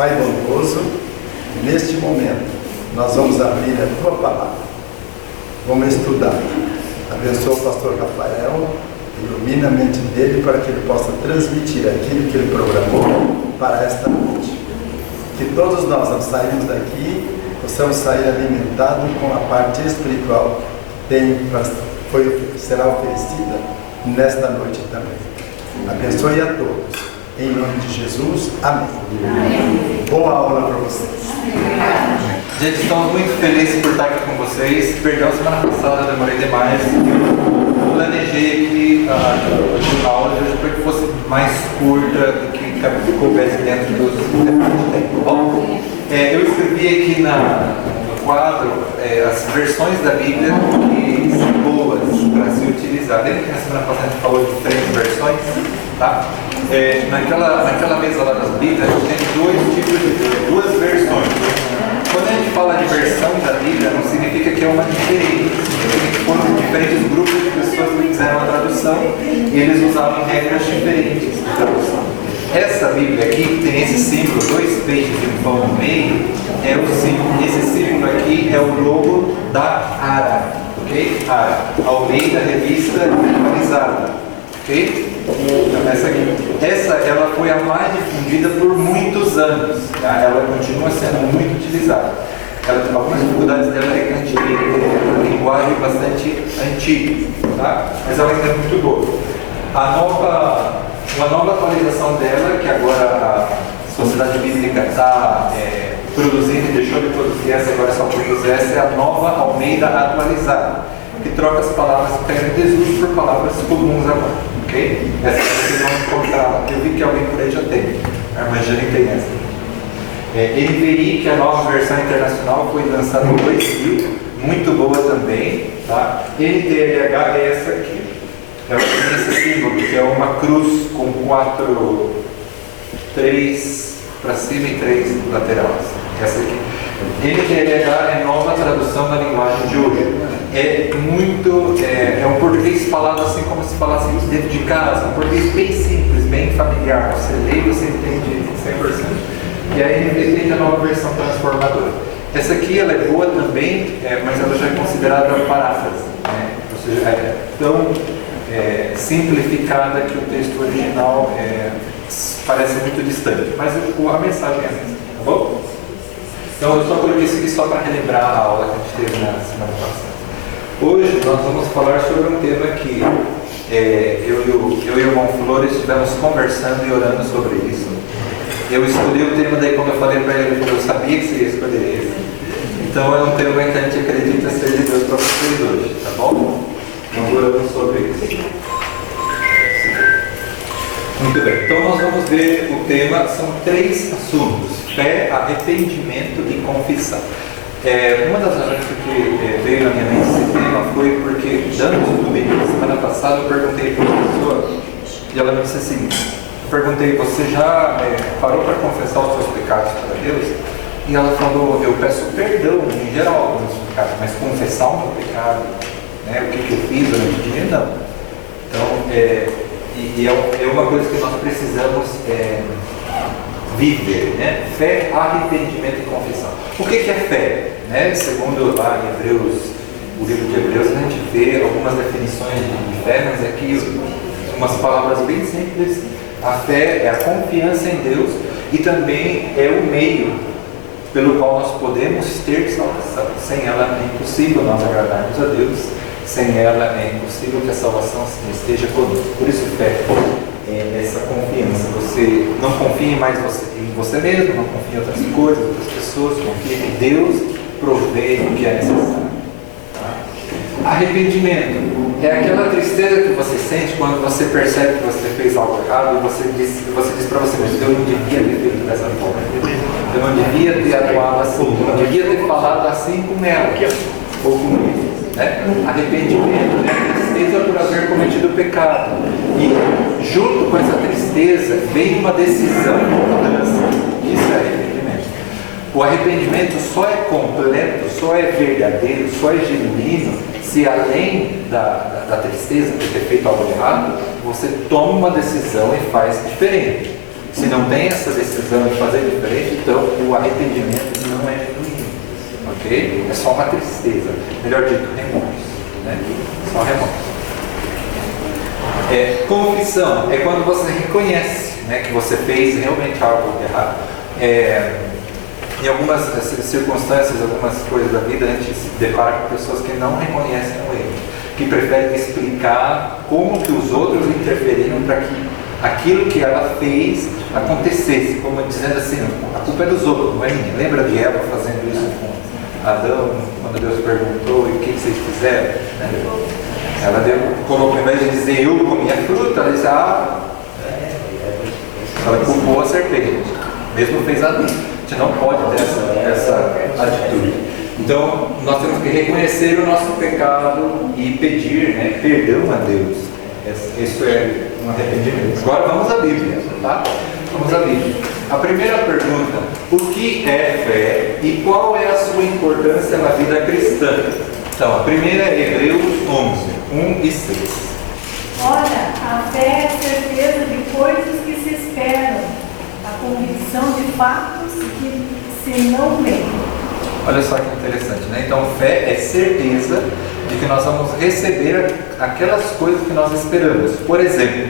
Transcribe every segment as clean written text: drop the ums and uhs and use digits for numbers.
Pai bondoso, neste momento nós vamos abrir a Tua Palavra, vamos estudar. Abençoa o pastor Rafael, ilumina a mente dele para que ele possa transmitir aquilo que ele programou para esta noite. Que todos nós, ao sairmos daqui, possamos sair alimentados com a parte espiritual que será oferecida nesta noite também. Abençoe a todos. Em nome de Jesus, amém. Amém. Boa aula para vocês. Gente, estamos muito felizes por estar aqui com vocês. Perdão, semana passada eu demorei demais. Eu planejei aqui a aula de hoje para que fosse mais curta do que coubesse dentro do tempo. Bom, eu escrevi aqui no quadro as versões da Bíblia que são boas para se utilizar. Lembra que na semana passada a gente falou de 3 versões? Tá? Naquela mesa lá das Bíblias, a gente tem duas versões. Quando a gente fala de versão da Bíblia, não significa que é uma diferente. Significa que foram diferentes grupos de pessoas que fizeram a tradução e eles usavam regras diferentes de tradução. Essa Bíblia aqui, que tem esse símbolo, 2 peixes e um pão no meio, é o símbolo. Esse símbolo aqui é o logo da ARA, ok? ARA, Almeida Revista Atualizada, ok? Essa ela foi a mais difundida por muitos anos, tá? Ela continua sendo muito utilizada. Algumas dificuldades dela é que a gente tem uma linguagem bastante antiga, tá? Mas ela ainda é muito boa. Uma nova atualização dela, que agora a Sociedade Bíblica está produzindo e deixou de produzir essa, agora só produz essa, é a nova Almeida Atualizada, que troca as palavras que tem em desuso por palavras comuns agora. Okay? Essa vocês vão encontrar. Eu vi que alguém por aí já tem. A irmã Jane tem essa. NVI, que é a nova versão internacional, foi lançada em 2000, muito boa também. Tá? NTLH é essa aqui. Ela tem esse símbolo, que é uma cruz com 3 para cima e 3 laterais. Essa aqui. NTLH é nova tradução na linguagem de hoje. É um português falado assim como se falasse dentro de casa, um português bem simples, bem familiar. Você lê e você entende 100%. E a NVT é a nova versão transformadora. Essa aqui ela é boa também, mas ela já é considerada paráfrase, né? Ou seja, é tão simplificada que o texto original parece muito distante, mas a mensagem é a mesma, tá bom? Então eu só coloquei isso aqui só para relembrar a aula que a gente teve na semana passada. Hoje nós vamos falar sobre um tema que eu e o irmão Flores estivemos conversando e orando sobre isso. Eu escolhi o tema, daí como eu falei para ele, eu sabia que você ia escolher esse. Então é um tema que a gente acredita ser de Deus para vocês hoje, tá bom? Então oramos sobre isso. Muito bem, então nós vamos ver o tema, são 3 assuntos: fé, arrependimento e confissão. Uma das razões que veio na minha mente esse tema foi porque, dando domingo na semana passada, eu perguntei para uma pessoa e ela me disse assim: perguntei, você já parou para confessar os seus pecados para Deus? E ela falou: eu peço perdão em geral dos meus pecados, mas confessar o meu pecado, né, o que eu fiz durante o dia, não. Então, é uma coisa que nós precisamos viver, né? Fé, arrependimento e confissão. O que é fé? Né? Segundo lá em Hebreus, o livro de Hebreus, a gente vê algumas definições de fé, mas aqui umas palavras bem simples. A fé é a confiança em Deus e também é o meio pelo qual nós podemos ter salvação. Sem ela é impossível nós agradarmos a Deus. Sem ela é impossível que a salvação esteja conosco. Por isso, fé é essa confiança. Você não confia mais em você mesmo, não confia em outras coisas, outras pessoas, confia que Deus provê o que é necessário. Tá? Arrependimento é aquela tristeza que você sente quando você percebe que você fez algo errado e você diz para você mesmo: eu não devia ter feito dessa forma, eu não devia ter atuado assim, eu não devia ter falado assim com ela ou com ele. Né? Arrependimento é a tristeza por haver cometido o pecado, e junto com essa tristeza vem uma decisão de mudança. Isso é arrependimento. O arrependimento só é completo, só é verdadeiro, só é genuíno se, além da tristeza de ter feito algo errado, você toma uma decisão e faz diferente. Se não tem essa decisão de fazer diferente, então o arrependimento não é genuíno, ok? É só uma tristeza, melhor dito, remorso, né? Só remorso. Confissão é quando você reconhece, né, que você fez realmente algo errado. Em algumas circunstâncias, algumas coisas da vida, a gente se depara com pessoas que não reconhecem o erro, que preferem explicar como que os outros interferiram para que aquilo que ela fez acontecesse, como dizendo assim, a culpa é dos outros, não é minha. Lembra de Eva fazendo isso com Adão, quando Deus perguntou, e o que vocês fizeram? Né? Ela colocou, ao invés de dizer eu comi a fruta, ela disse, ela culpou a serpente, mesmo fez a gente não pode ter essa atitude. Então, nós temos que reconhecer o nosso pecado e pedir, né, perdão a Deus. Isso é um arrependimento. Agora vamos à Bíblia, tá? Vamos à Bíblia. A primeira pergunta: o que é fé e qual é a sua importância na vida cristã? Então, a primeira é Hebreus 11, 1 e 6. Olha, a fé é a certeza de coisas que se esperam, a convicção de fatos que se não veem. Olha só que interessante, né? Então, fé é certeza de que nós vamos receber aquelas coisas que nós esperamos. Por exemplo,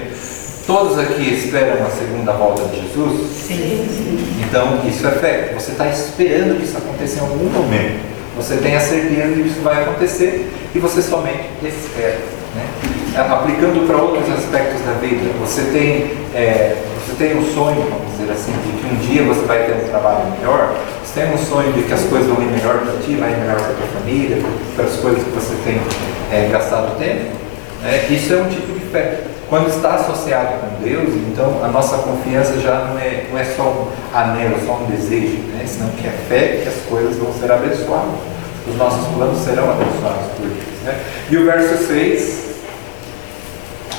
todos aqui esperam a segunda volta de Jesus? Sim. Então, isso é fé. Você está esperando que isso aconteça em algum momento. Você tem a certeza de que isso vai acontecer e você somente espera, né? Aplicando para outros aspectos da vida, você tem um sonho, vamos dizer assim, de que um dia você vai ter um trabalho melhor. Você tem um sonho de que as coisas vão ir melhor para ti, vai ir melhor para a tua família, para as coisas que você tem gastado tempo. Isso é um tipo de fé. Quando está associado com Deus, então a nossa confiança já não é só um anelo, só um desejo, né? Senão que é fé que as coisas vão ser abençoadas. Os nossos planos serão abençoados por Deus, né? E o verso 6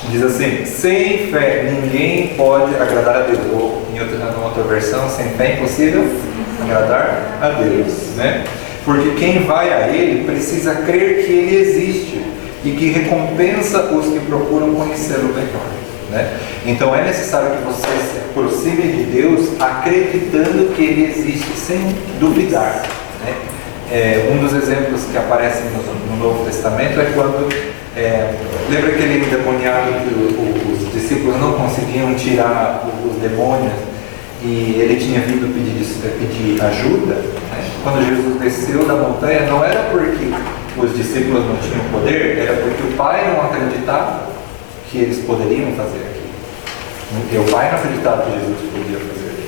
diz assim: sem fé ninguém pode agradar a Deus. Ou em outra versão, sem fé é impossível agradar a Deus, né? Porque quem vai a Ele precisa crer que Ele existe e que recompensa os que procuram conhecê-lo melhor, né? Então é necessário que você se aproxime de Deus acreditando que Ele existe, sem duvidar, né? Um dos exemplos que aparecem no Novo Testamento é quando lembra aquele endemoniado que os discípulos não conseguiam tirar os demônios e ele tinha vindo pedir ajuda, né? Quando Jesus desceu da montanha, não era porque os discípulos não tinham poder, era porque o Pai não acreditava que eles poderiam fazer aquilo. Porque o Pai não acreditava que Jesus podia fazer aquilo.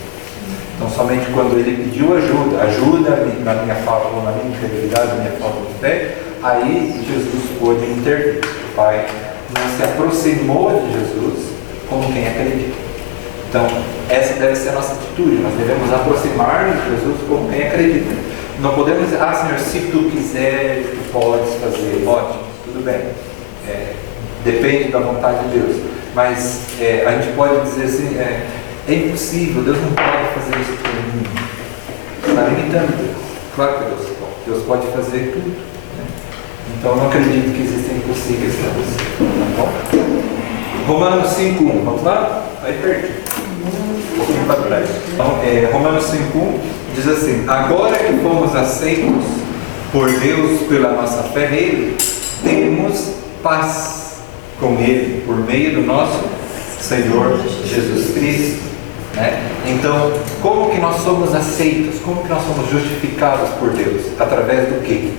Então, somente quando ele pediu ajuda na minha falta ou na minha incredulidade, na minha falta de fé, aí Jesus pôde intervir. O Pai não se aproximou de Jesus como quem acredita. Então, essa deve ser a nossa atitude. Nós devemos aproximar-nos de Jesus como quem acredita. Não podemos dizer, Senhor, se tu quiser, tu podes fazer. Ótimo, tudo bem. Depende da vontade de Deus. Mas a gente pode dizer assim, é impossível, Deus não pode fazer isso por mim. Está limitando Deus. Claro que Deus pode. Deus pode fazer tudo, né? Então, eu não acredito que existem impossíveis para você. Tá bom? Romanos 5:1. Vamos lá? Aí perto. Um pouquinho para trás. Então, Romanos 5:1 diz assim: agora que fomos aceitos por Deus pela nossa fé nele, temos paz com Ele por meio do nosso Senhor Jesus Cristo, né? Então, como que nós somos aceitos? Como que nós somos justificados por Deus? Através do quê?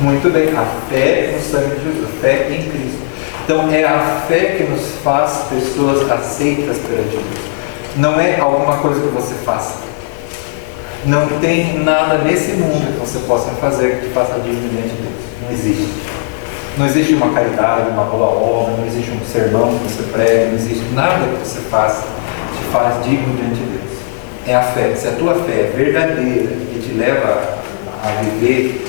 Muito bem, a fé no sangue de Jesus, a fé em Cristo. Então, é a fé que nos faz pessoas aceitas perante Deus. Não é alguma coisa que você faça. Não tem nada nesse mundo que você possa fazer que te faça digno diante de Deus. Não existe. Não existe uma caridade, uma boa obra, não existe um sermão que você pregue, não existe nada que você faça que te faz digno diante de Deus. É a fé. Se a tua fé é verdadeira e te leva a viver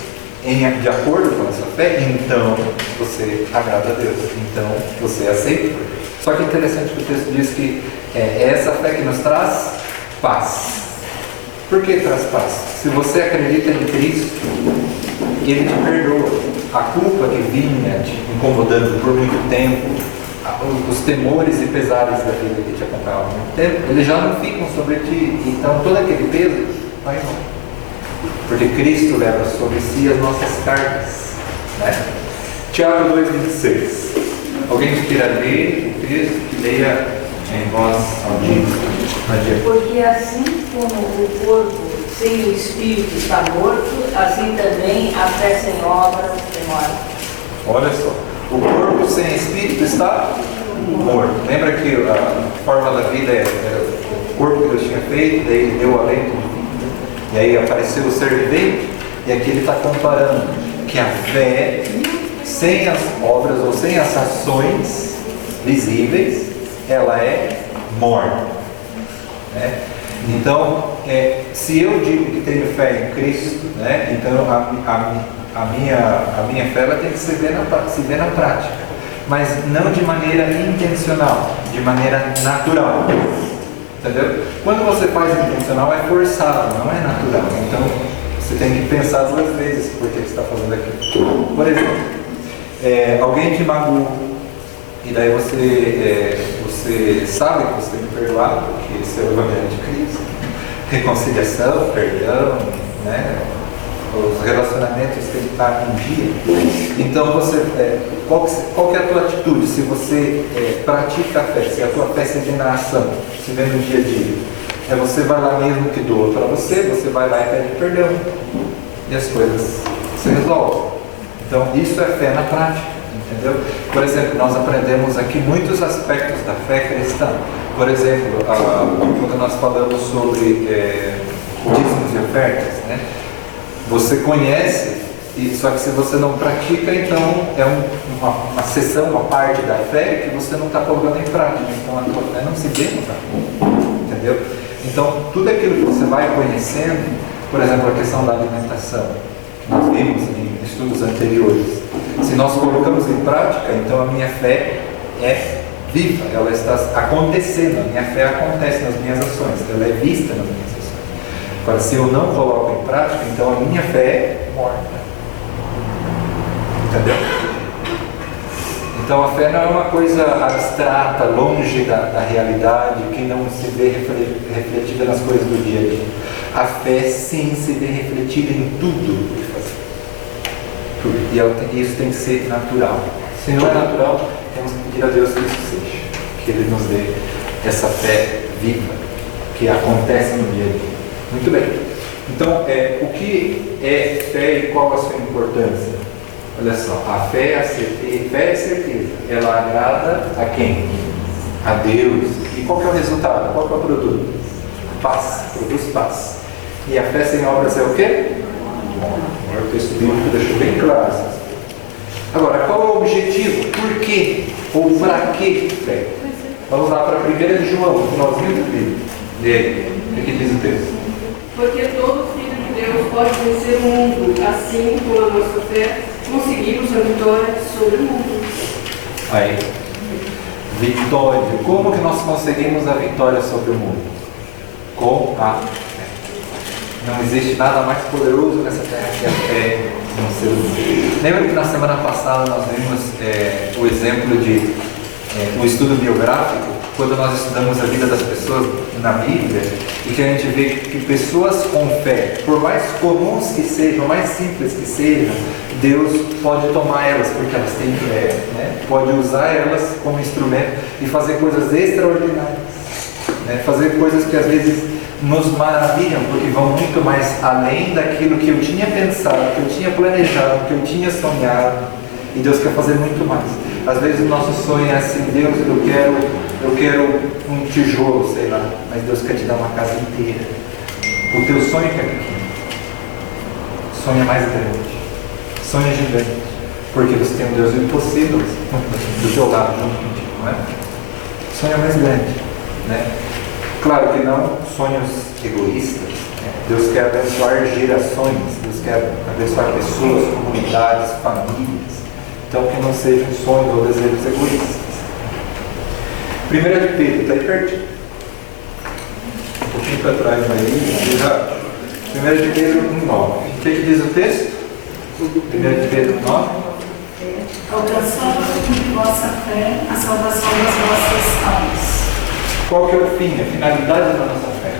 de acordo com essa fé, então você agrada a Deus, então você é aceito por Deus. Só que é interessante que o texto diz que é essa fé que nos traz paz. Por que traz paz? Se você acredita em Cristo, Ele te perdoa. A culpa que vinha te incomodando por muito tempo, os temores e pesares da vida que te acompanham há muito tempo, eles já não ficam sobre ti. Então todo aquele peso vai embora. Porque Cristo leva sobre si as nossas cargas. Né? Tiago 2,26. Alguém que queira ler o texto, que leia em voz audível. Porque assim como o corpo sem o espírito está morto, assim também a fé sem obras é morta. Olha só, o corpo sem espírito está morto. Lembra que a forma da vida era o corpo que Deus tinha feito, daí ele deu o alento de vida, e aí apareceu o ser vivente, e aqui ele está comparando que a fé sem as obras ou sem as ações visíveis, ela é morta. Né? Então, se eu digo que tenho fé em Cristo, né, então a minha fé ela tem que se ver na prática, mas não de maneira intencional, de maneira natural. Entendeu? Quando você faz intencional é forçado, não é natural. Então você tem que pensar 2 vezes por que você está fazendo aquilo. Por exemplo, alguém te magoou e daí você sabe que você tem que perdoar, porque esse é o Evangelho de Cristo. Reconciliação, perdão, né? Os relacionamentos têm que estar em dia. Então qual que é a tua atitude? Se você pratica a fé, se a tua fé se vê na ação, se vê no dia a dia, você vai lá mesmo que doa para você vai lá e pede perdão, e as coisas se resolvem. Então isso é fé na prática, entendeu? Por exemplo, nós aprendemos aqui muitos aspectos da fé cristã. Por exemplo, quando nós falamos sobre dízimos e ofertas, né? Você conhece, só que se você não pratica, então é uma seção, uma parte da fé que você não está colocando em prática. Então a tua fé não se vê no prática, entendeu? Então tudo aquilo que você vai conhecendo, por exemplo, a questão da alimentação, que nós vimos em estudos anteriores, se nós colocamos em prática, então a minha fé é viva, ela está acontecendo, a minha fé acontece nas minhas ações, ela é vista nas minhas ações. Agora, se eu não coloco em prática, então a minha fé é morta. Entendeu? Então a fé não é uma coisa abstrata, longe da realidade, que não se vê refletida nas coisas do dia a dia. A fé sim se vê refletida em tudo que fazemos. E isso tem que ser natural. Se não é natural, temos que pedir a Deus que isso seja, que Ele nos dê essa fé viva, que acontece no dia a dia. Muito bem. Então, o que é fé e qual a sua importância? Olha só, a fé é certeza. Ela agrada a quem? A Deus. E qual que é o resultado? Qual que é o produto? Paz. Produz paz. E a fé sem obras é o quê? O texto bíblico deixou bem claro. Agora, qual é o objetivo? Por quê? Ou para que fé? Vamos lá para a 1 de João, no finalzinho do livro. E aí, o que diz o texto? Porque todo filho de Deus pode vencer o mundo, assim com a nossa fé conseguimos a vitória sobre o mundo. Aí, vitória. Como que nós conseguimos a vitória sobre o mundo? Com a fé. Não existe nada mais poderoso nessa terra que a fé no ser humano. Lembra que na semana passada nós vimos o exemplo de o estudo biográfico, quando nós estudamos a vida das pessoas na Bíblia, e que a gente vê que pessoas com fé, por mais comuns que sejam, mais simples que sejam, Deus pode tomar elas, porque elas têm fé, né? Pode usar elas como instrumento e fazer coisas extraordinárias, né? Fazer coisas que às vezes nos maravilham, porque vão muito mais além daquilo que eu tinha pensado, que eu tinha planejado, que eu tinha sonhado, e Deus quer fazer muito mais. Às vezes o nosso sonho é assim: Deus, eu quero um tijolo, sei lá, mas Deus quer te dar uma casa inteira. O teu sonho que é pequeno, sonho é mais grande, sonho é gigante, porque você tem um Deus impossível do teu lado junto contigo, não é? Sonho é mais grande, né? Claro que não sonhos egoístas, né? Deus quer abençoar gerações, Deus quer abençoar pessoas, comunidades, famílias. Então que não sejam sonhos ou desejos egoístas. 1 de Pedro, está aí pertinho. Um pouquinho para trás aí, já. 1 de Pedro 1,9. O que diz o texto? 1 de Pedro 9. alcançando em vossa fé a salvação das vossas almas. Qual que é o fim, a finalidade da nossa fé?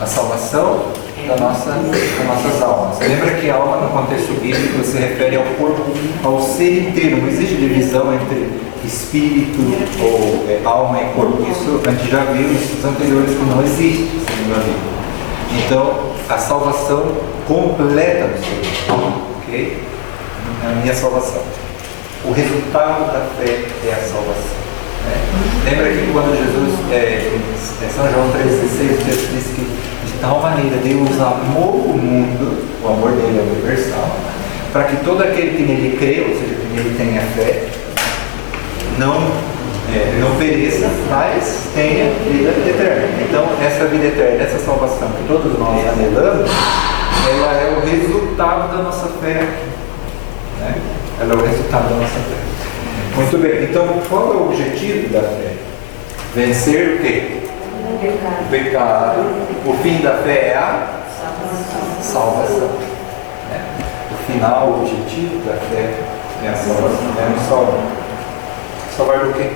A salvação das nossas almas. Lembra que a alma, no contexto bíblico, se refere ao corpo, ao ser inteiro. Não existe divisão entre espírito ou alma e corpo. Isso a gente já viu nos estudos anteriores que não existe, segundo a Bíblia. Então, a salvação completa do ser humano, ok? A minha salvação. O resultado da fé é a salvação. Lembra que quando Jesus, em São João 3,16, o texto diz que de tal maneira Deus amou o mundo, o amor dele é universal, para que todo aquele que nele crê, ou seja, que nele tenha fé, não pereça, mas tenha vida eterna. Então, essa vida eterna, essa salvação que todos nós anelamos, ela é o resultado da nossa fé. Ela é o resultado da nossa fé. Muito bem, então qual é o objetivo da fé? Vencer o quê? O pecado. O fim da fé é a salvação. O final, o objetivo da fé é a salvação. É nos salvar. Salvar do quê?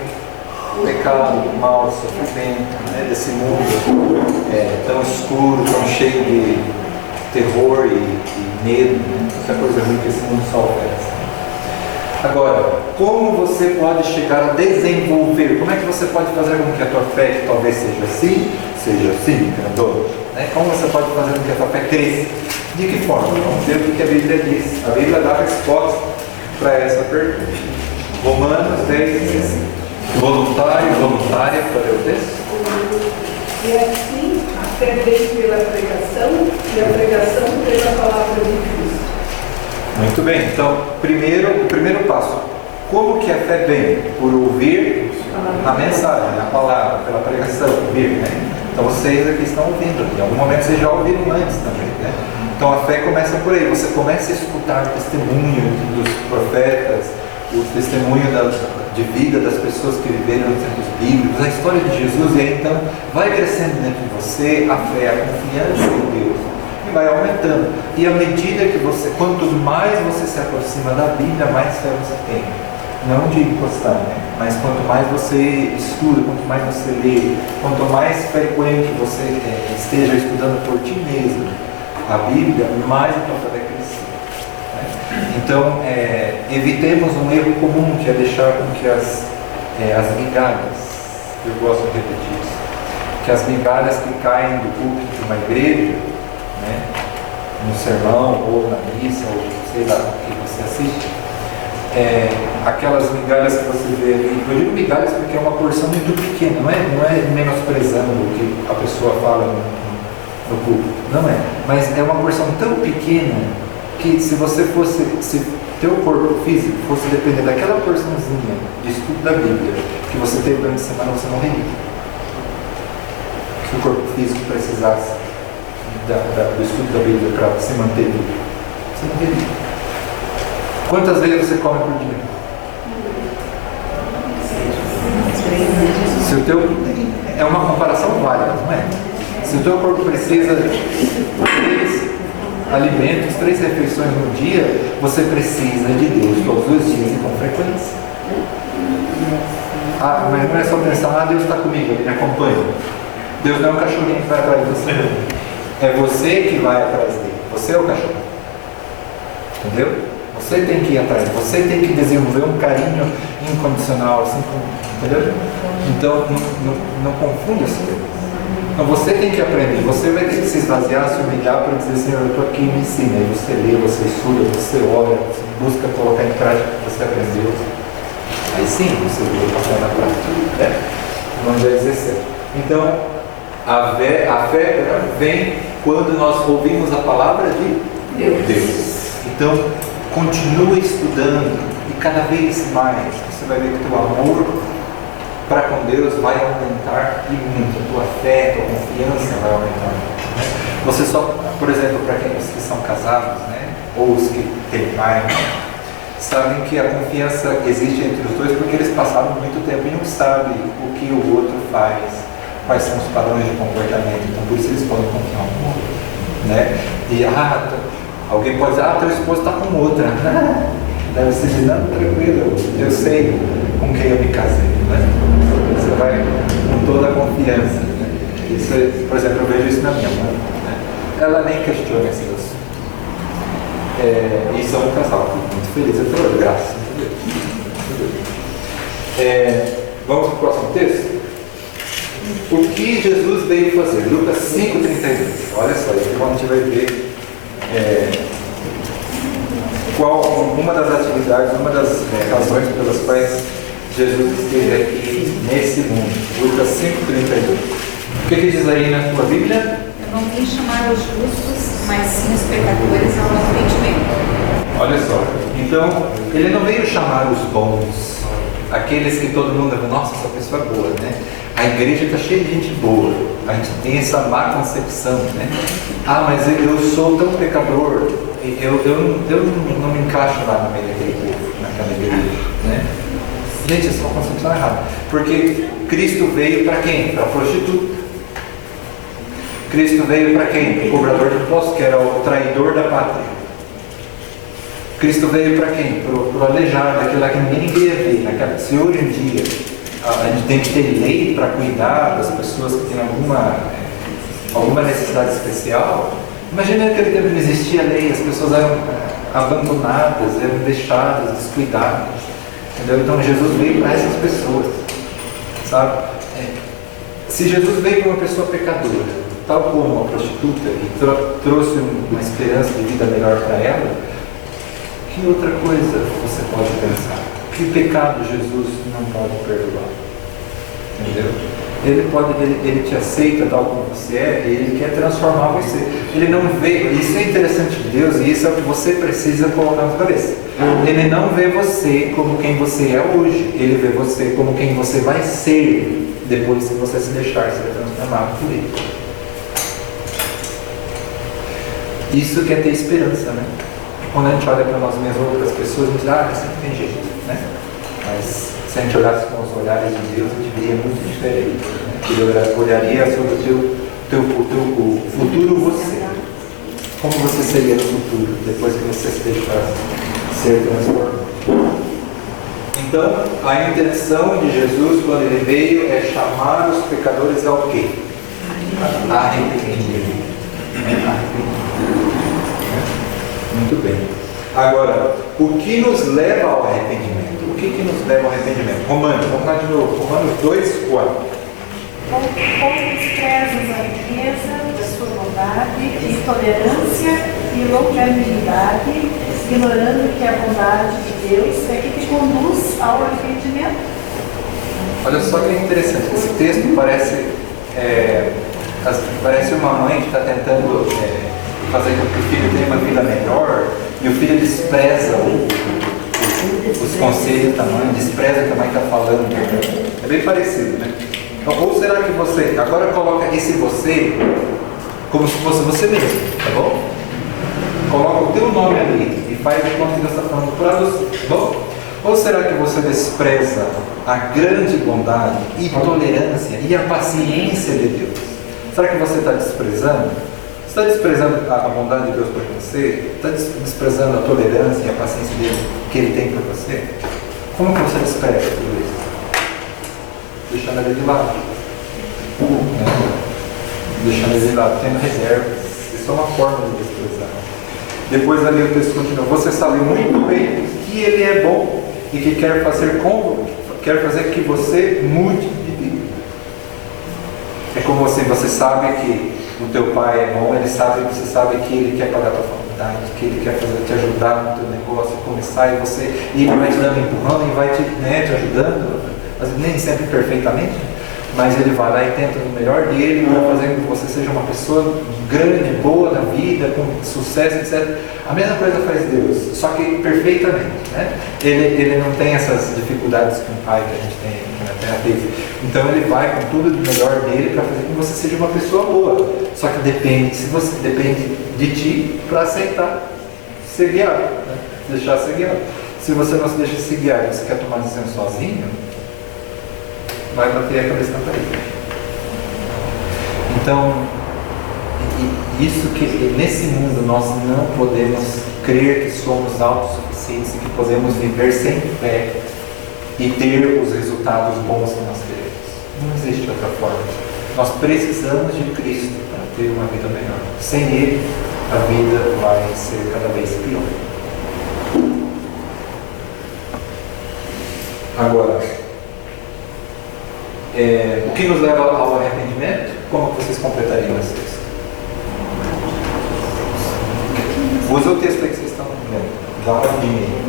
O pecado, o mal, o sofrimento, desse mundo tão escuro, tão cheio de terror e medo, essa coisa ruim que esse mundo só oferece. Agora, como você pode chegar a desenvolver? Como é que você pode fazer com que a tua fé, que talvez seja assim, grandona, como você pode fazer com que a tua fé cresça? De que forma? Vamos ver o que a Bíblia diz. A Bíblia dá a resposta para essa pergunta. Romanos 10:16. Voluntário, voluntária, para o texto? E assim, a fé vem pela pregação e a pregação pela palavra de Cristo. Muito bem, então, o primeiro passo, como que a fé vem? Por ouvir a mensagem, a palavra, pela pregação, ouvir, Então vocês aqui estão ouvindo, em algum momento vocês já ouviram antes também, Então a fé começa por aí, você começa a escutar o testemunho dos profetas, o testemunho de vida das pessoas que viveram nos tempos bíblicos, a história de Jesus, e aí então vai crescendo dentro de você a fé, a confiança em Deus. Vai aumentando, e à medida que quanto mais você se aproxima da Bíblia, mais fé você tem. Não de encostar, mas quanto mais você estuda, quanto mais você lê, quanto mais frequente você esteja estudando por ti mesmo a Bíblia, mais a tua fé vai crescer. Então, evitemos um erro comum, que é deixar com que as migalhas, eu gosto de repetir isso, que as migalhas que caem do púlpito de uma igreja, no sermão, ou na missa, ou sei lá, o que você assiste, aquelas migalhas que você vê ali, eu digo migalhas porque é uma porção muito pequena, não é menosprezando o que a pessoa fala no público, não é, mas é uma porção tão pequena que se teu corpo físico fosse depender daquela porçãozinha de estudo da Bíblia que você teve durante a semana, você morreria. Se o corpo físico precisasse do estudo da Bíblia para se manter vivo, você morreria. Quantas vezes você come por dia? Se o teu, é uma comparação válida, não é? Se o teu corpo precisa de 3 alimentos, 3 refeições no dia, você precisa de Deus todos os dias e com frequência. Mas não é só pensar, Deus está comigo, Ele me acompanha. Deus não é um cachorrinho que vai atrás de você. É você que vai atrás dele. Você é o cachorro. Entendeu? Você tem que ir atrás. Você tem que desenvolver um carinho incondicional, assim como, entendeu? Então, não confunda as coisas. Então, você tem que aprender. Você vai ter que se esvaziar, se humilhar para dizer, Senhor, eu estou aqui, me ensina. Aí você lê, você estuda, você ora, você busca colocar em prática o que você aprendeu. Aí sim, você vai passar na prática. Vamos dizer certo. Então, a fé vem quando nós ouvimos a palavra de Deus. Então, continue estudando e cada vez mais você vai ver que o teu amor para com Deus vai aumentar e muito. A tua fé, a tua confiança vai aumentar. Você só, por exemplo, para aqueles que são casados, ou os que têm pai, sabem que a confiança existe entre os dois porque eles passaram muito tempo e um sabe o que o outro faz, quais são os padrões de comportamento, então por isso eles podem confiar um no outro, E alguém pode dizer, teu esposo está com outra, Deve ser de não, tranquilo, eu sei com quem eu me casei, né? Você vai com toda a confiança, né? Isso, por exemplo, eu vejo isso na minha mãe, né? Ela nem questiona esse assunto. E são um casal muito feliz até hoje, graças a Deus. Vamos para o próximo texto? O que Jesus veio fazer? Lucas 5,32. Olha só, aqui a gente vai ver qual uma das atividades, uma das razões pelas quais Jesus esteve aqui nesse mundo. Lucas 5,32. O que diz aí na tua Bíblia? Eu não vim chamar os justos, mas sim os pecadores ao arrependimento. Olha só, então ele não veio chamar os bons, aqueles que todo mundo, nossa, essa pessoa é boa, né? A igreja está cheia de gente boa, a gente tem essa má concepção, né? Ah, mas eu sou tão pecador, eu não me encaixo lá no meio daquele povo, naquela igreja, né? Gente, essa é uma concepção errada, porque Cristo veio para quem? Para prostituta. Cristo veio para quem? O cobrador de impostos, que era o traidor da pátria. Cristo veio para quem? Para o aleijado, aquele lá que ninguém queria ver. Se hoje em dia a gente tem que ter lei para cuidar das pessoas que têm alguma necessidade especial, imagina que naquele tempo não existia lei, as pessoas eram abandonadas, eram deixadas, descuidadas. Entendeu? Então Jesus veio para essas pessoas, sabe? Se Jesus veio para uma pessoa pecadora, tal como a prostituta, e trouxe uma esperança de vida melhor para ela, que outra coisa você pode pensar? Que pecado Jesus não pode perdoar? Entendeu? Ele te aceita tal como você é, e Ele quer transformar você. Ele não vê, isso é interessante de Deus, e isso é o que você precisa colocar na cabeça. Ele não vê você como quem você é hoje, Ele vê você como quem você vai ser depois que você se deixar ser transformado por Ele. Isso que é ter esperança, né? Quando a gente olha para nós mesmos, outras pessoas, a gente diz, sempre tem jeito, né? Mas se a gente olhasse com os olhares de Deus, a gente veria muito diferente, né? Ele olharia sobre o teu futuro você. Como você seria no futuro, depois que você se deixasse ser transformado. Então, a intenção de Jesus, quando Ele veio, é chamar os pecadores ao quê? Arrependimento. Muito bem. Agora, o que nos leva ao arrependimento? O que nos leva ao arrependimento? Romanos, vamos lá de novo. Romanos 2, 4. Como desprezas a riqueza da sua bondade e tolerância e longanimidade, ignorando que a bondade de Deus é que te conduz ao arrependimento. Olha só que interessante. Esse texto parece uma mãe que está tentando fazer com que o filho tenha uma vida melhor, e o filho despreza os conselhos da mãe, despreza o que a mãe está falando. É bem parecido, né? Então, ou será que você, agora coloca esse você como se fosse você mesmo, tá bom? Coloca o teu nome ali e faz de conta que você está falando para você, tá bom? Ou será que você despreza a grande bondade e tolerância e a paciência de Deus? Será que você está desprezando? Você está desprezando a bondade de Deus por você? Está desprezando a tolerância e a paciência dele que Ele tem por você? Como que você despreza tudo isso? Deixando ele de lado. Deixando ele de lado, tendo reservas. Isso é uma forma de desprezar. Depois ali o texto continua. Você sabe muito bem que Ele é bom e que quer fazer que você mude de vida. É como assim, você sabe que o teu pai é bom, você sabe que ele quer pagar a tua faculdade, que ele quer te ajudar no teu negócio, começar, e ele vai te dando empurrão e vai te ajudando, nem sempre perfeitamente, mas ele vai lá e tenta o melhor dele para fazer com que você seja uma pessoa grande, boa na vida, com sucesso, etc. A mesma coisa faz Deus, só que perfeitamente, né? Ele não tem essas dificuldades que um pai que a gente tem aqui na Terra teve. Então ele vai com tudo de melhor dele para fazer com que você seja uma pessoa boa. Só que depende de ti para aceitar ser guiado, né? Deixar ser guiado. Se você não se deixa ser guiado e você quer tomar decisão sozinho, vai bater a cabeça na parede. Então, isso que nesse mundo nós não podemos crer que somos autossuficientes e que podemos viver sem fé e ter os resultados bons que nós queremos. Não existe outra forma. Nós precisamos de Cristo para ter uma vida melhor. Sem Ele, a vida vai ser cada vez pior. Agora, o que nos leva ao arrependimento? Como vocês completariam esse texto? Usa o texto aí que vocês estão lendo. Dá uma olhadinha.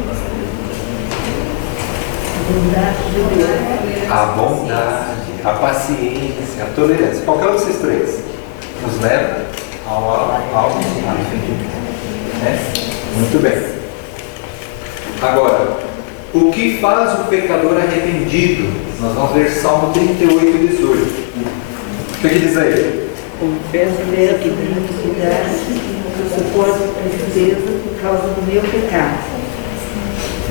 A bondade, a paciência, a tolerância. Qualquer um desses três nos leva ao arrependimento. Muito bem. Agora, o que faz o pecador arrependido? Nós vamos ver Salmo 38, 18. O que diz aí? Confesso que iniquidade, suporto tristeza por causa do meu pecado.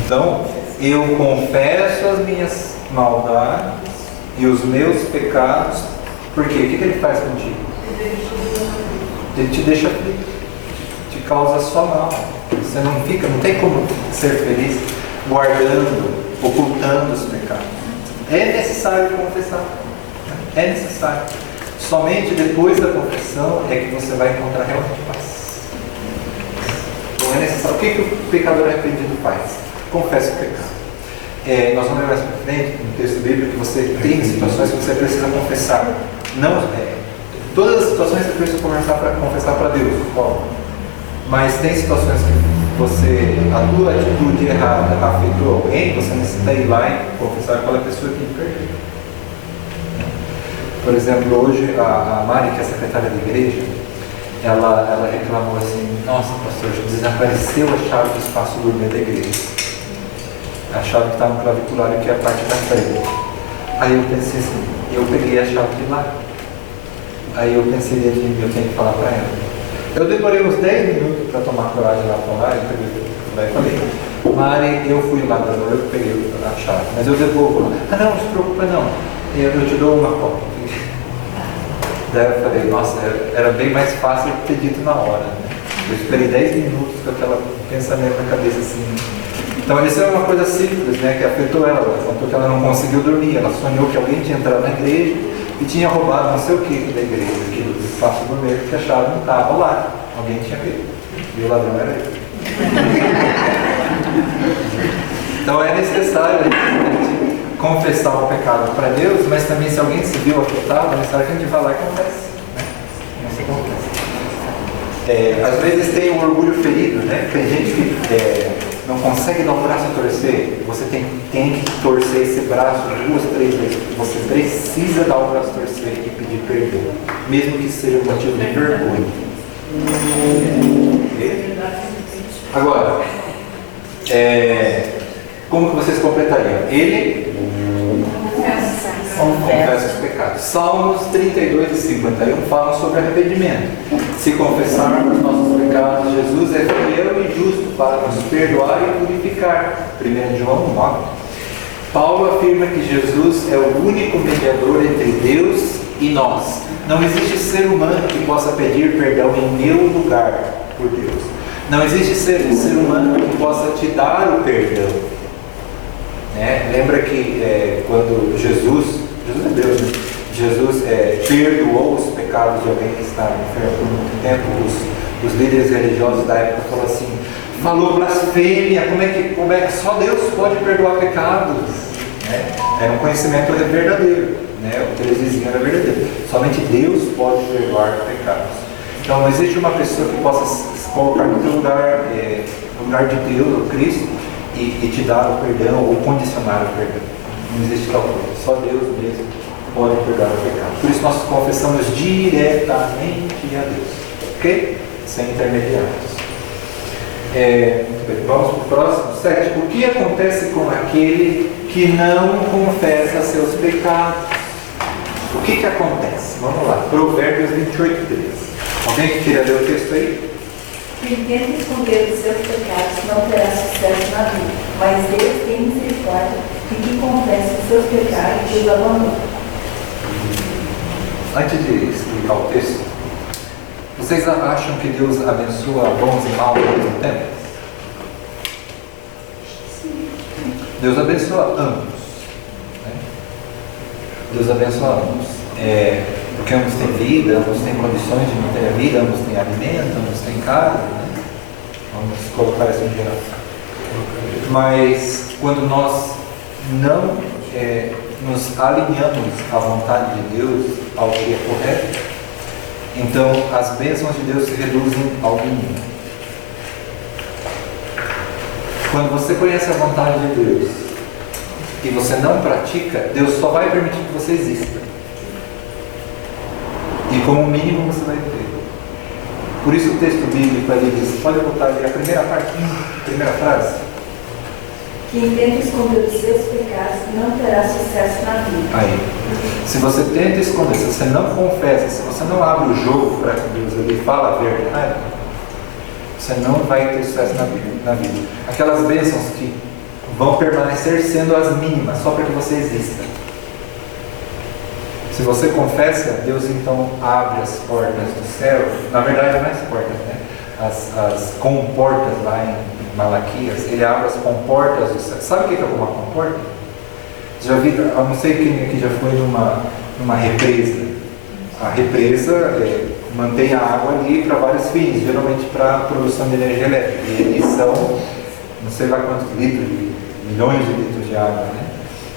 Então, eu confesso as minhas maldades e os meus pecados. Por quê? O que ele faz contigo? Ele te deixa aflito, te causa só mal. Você não tem como ser feliz guardando, ocultando os pecados. É necessário confessar. É necessário. Somente depois da confissão é que você vai encontrar realmente paz. Não é necessário. O que o pecador arrependido faz? Confessa o pecado. Nós vamos ver mais para frente, no texto bíblico, que você tem situações que você precisa confessar. Não, todas as situações você precisa confessar para Deus, mas tem situações que a tua atitude errada afetou alguém, você necessita ir lá e confessar aquela pessoa que perdeu. Por exemplo, hoje a Mari, que é a secretária da igreja, ela reclamou assim: nossa, pastor, já desapareceu a chave do espaço gourmet da igreja. A chave que está no clavicular, que é a parte da frente. Aí eu pensei assim, eu peguei a chave de lá. Aí eu pensei dentro de mim, eu tenho que falar para ela. Eu demorei uns 10 minutos para tomar coragem lá para lá, e falei, Mari, eu fui lá, eu peguei a chave, mas eu devolvo. Ah não, não se preocupa não, eu te dou uma cópia. Daí eu falei, nossa, era bem mais fácil ter dito na hora, né? Eu esperei 10 minutos com aquele pensamento na cabeça assim. Então isso é uma coisa simples, né, que afetou ela. Ela contou que ela não conseguiu dormir, ela sonhou que alguém tinha entrado na igreja e tinha roubado não sei o que da igreja, aquilo do espaço gourmet, porque a chave não estava lá. Alguém tinha pego. E o ladrão era ele. Então é necessário a gente confessar o pecado para Deus, mas também se alguém se viu afetado, é necessário que a gente vá lá e confesse. Né? Não se confessa. Às vezes tem o orgulho ferido, né? Tem gente que não consegue dar o braço a torcer. Você tem que torcer esse braço 2, 3 vezes. Você precisa dar o braço a torcer e pedir perdão, mesmo que seja um motivo de vergonha. Agora, como que vocês completariam? Ele confessa os pecados. Salmos 32 e 51 falam sobre arrependimento. Se confessarmos nossos pecados, Jesus é fiel e justo para nos perdoar e purificar. 1 João 9. Paulo afirma que Jesus é o único mediador entre Deus e nós. Não existe ser humano que possa pedir perdão em meu lugar por Deus. Não existe ser humano que possa te dar o perdão. Lembra que quando Jesus é Deus, né? Jesus perdoou os pecados de alguém que estava enfermo por muito tempo. Os líderes religiosos da época falaram assim: falou blasfêmia, como é que só Deus pode perdoar pecados? Era um conhecimento verdadeiro, né? O que eles diziam era verdadeiro. Somente Deus pode perdoar pecados. Então não existe uma pessoa que possa se colocar no teu lugar, no lugar de Deus, o Cristo, e te dar o perdão ou condicionar o perdão. Não existe tal coisa. Só Deus mesmo pode perdoar o pecado. Por isso nós confessamos diretamente a Deus, ok? Sem intermediários. Muito bem. Vamos para o próximo. 7. O que acontece com aquele que não confessa seus pecados? O que acontece? Vamos lá. Provérbios 28, 13. Alguém que queira ler o texto aí? Quem tenta esconder os seus pecados não terá sucesso na vida, mas Deus tem misericórdia de quem confessa os seus pecados e os abandona. Antes de explicar o texto, vocês acham que Deus abençoa bons e maus ao mesmo tempo? Deus abençoa ambos. Né? Deus abençoa ambos. Porque ambos têm vida, ambos têm condições de manter a vida, ambos têm alimento, ambos têm casa. Né? Vamos colocar isso em geral. Mas quando nós não nos alinhamos à vontade de Deus, ao que é correto, então as bênçãos de Deus se reduzem ao mínimo. Quando você conhece a vontade de Deus e você não pratica, Deus só vai permitir que você exista. E como mínimo você vai ter. Por isso o texto bíblico ali diz, pode botar ali a primeira parte, a primeira frase. Quem tenta esconder os seus pecados não terá sucesso na vida. Aí. Se você tenta esconder, se você não confessa, se você não abre o jogo para que Deus ali fala a verdade, você não vai ter sucesso na vida. Aquelas bênçãos que vão permanecer sendo as mínimas, só para que você exista. Se você confessa, Deus então abre as portas do céu. Na verdade, não é as portas, né? As comportas lá em Malaquias, ele abre as comportas do céu. Sabe o que é uma comporta? Já vi, eu não sei quem aqui já foi numa represa. A represa mantém a água ali para vários fins, geralmente para a produção de energia elétrica. E eles são, não sei lá quantos litros, milhões de litros de água, né?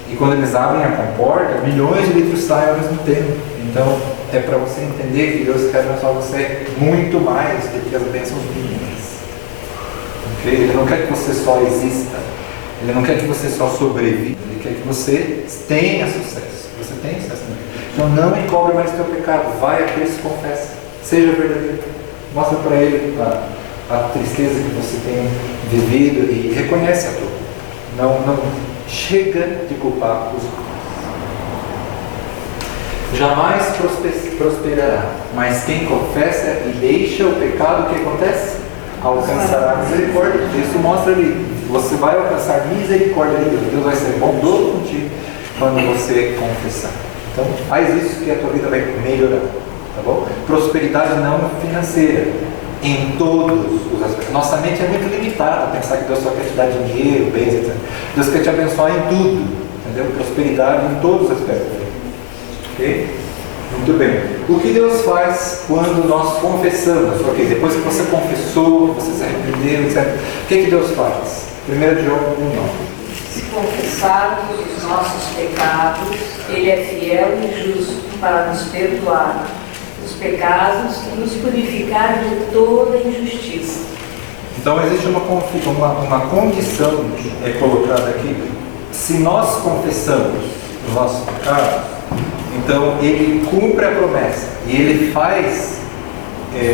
E quando eles abrem a comporta, milhões de litros saem ao mesmo tempo. Então, é para você entender que Deus quer abençoar você muito mais do que as bênçãos mínimas. Okay? Ele não quer que você só exista. Ele não quer que você só sobreviva. Ele quer que você tenha sucesso. Você tenha sucesso. Então, não encobre mais o teu pecado. Vai a Cristo e confessa. Seja verdadeiro. Mostra para Ele a tristeza que você tem vivido e reconhece a tua. Não chega de culpar os outros. Jamais prosperará, mas quem confessa e deixa o pecado, o que acontece? Alcançará misericórdia. Isso mostra ali, você vai alcançar misericórdia de Deus. Deus vai ser bondoso contigo quando você confessar. Então faz isso que a tua vida vai melhorar, tá bom? Prosperidade não financeira, em todos os aspectos. Nossa mente é muito limitada a pensar que Deus só quer te dar dinheiro, bens, etc. Deus quer te abençoar em tudo, entendeu? Prosperidade em todos os aspectos. Ok? Muito bem. O que Deus faz quando nós confessamos? Ok, depois que você confessou, você se arrependeu, etc. O que Deus faz? 1 João 1:9. Se confessarmos os nossos pecados, Ele é fiel e justo para nos perdoar os pecados e nos purificar de toda injustiça. Então existe uma condição colocada aqui. Se nós confessamos os nossos pecados, então Ele cumpre a promessa e Ele faz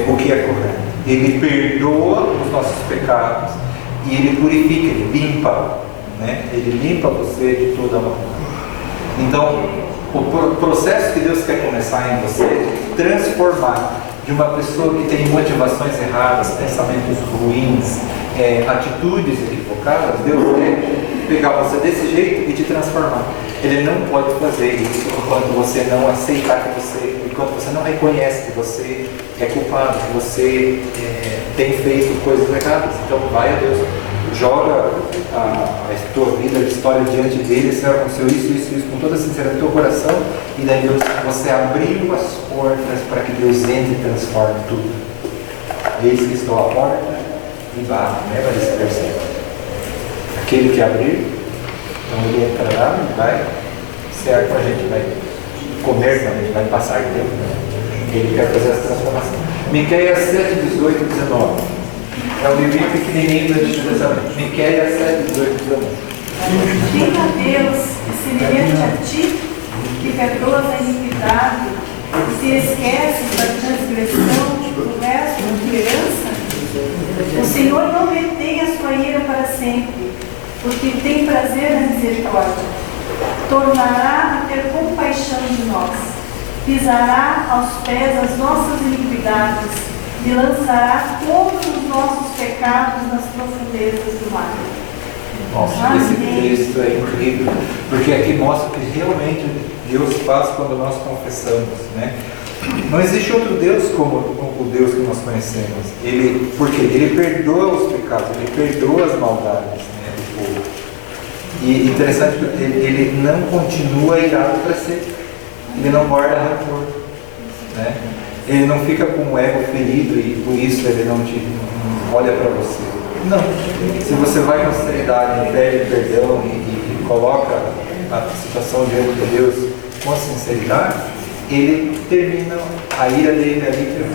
o que é correto. Ele perdoa os nossos pecados e Ele purifica, Ele limpa, né? Ele limpa você de toda a maldade. Então o processo que Deus quer começar em você é transformar de uma pessoa que tem motivações erradas, pensamentos ruins, atitudes equivocadas. Deus quer pegar você desse jeito e te transformar. Ele não pode fazer isso enquanto você não aceitar enquanto você não reconhece que você é culpado, que você tem feito coisas erradas. Então vai a Deus, joga a tua vida, a história diante dele. Senhor, aconteceu isso, com toda a sinceridade do teu coração, e daí Deus, você abriu as portas para que Deus entre e transforme tudo. Eis que estou à porta e bato, lembra desse versículo? Aquele que abrir, então ele entrará e vai ser com a gente, vai comer com a gente, vai passar tempo. Ele quer fazer essa transformação. Miqueias 7, 18 e 19. É um livrinho pequenininho da Justiça Testamento. Miqueias 7, 18 e 19. Diga a Deus, semelhante a ti, que perdoas a iniquidade e se esqueces da transgressão do resto da herança, o Senhor não retém a sua ira para sempre, porque tem prazer na misericórdia. Tornará a ter compaixão de nós, pisará aos pés as nossas iniquidades e lançará todos os nossos pecados nas profundezas do mar. Nossa, esse texto é incrível, porque aqui mostra o que realmente Deus faz quando nós confessamos, né? Não existe outro Deus como o Deus que nós conhecemos. Porque Ele perdoa os pecados, Ele perdoa as maldades, né, do povo. E interessante porque ele não continua irado para sempre. Ele não guarda rancor. Né? Ele não fica com o ego ferido e por isso ele não olha para você. Não. Se você vai com sinceridade, pede perdão e coloca a situação diante de Deus com sinceridade, ele termina a ira dele ali.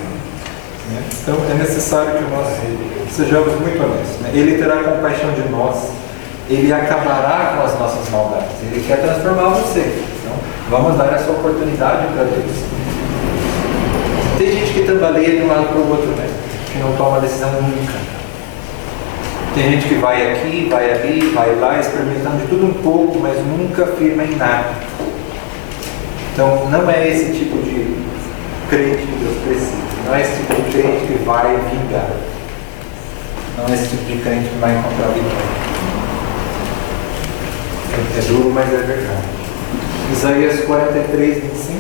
Né? Então é necessário que nós sejamos muito honestos. Né? Ele terá compaixão de nós. Ele acabará com as nossas maldades. Ele quer transformar você. Então, vamos dar essa oportunidade para Deus. Tem gente que tambaleia de um lado para o outro, né? Que não toma decisão nunca. Tem gente que vai aqui, vai ali, vai lá, experimentando de tudo um pouco, mas nunca firma em nada. Então, não é esse tipo de crente que Deus precisa. Não é esse tipo de crente que vai vingar. Não é esse tipo de crente que vai encontrar vitória. É duro, mas é verdade. Isaías 43, 25.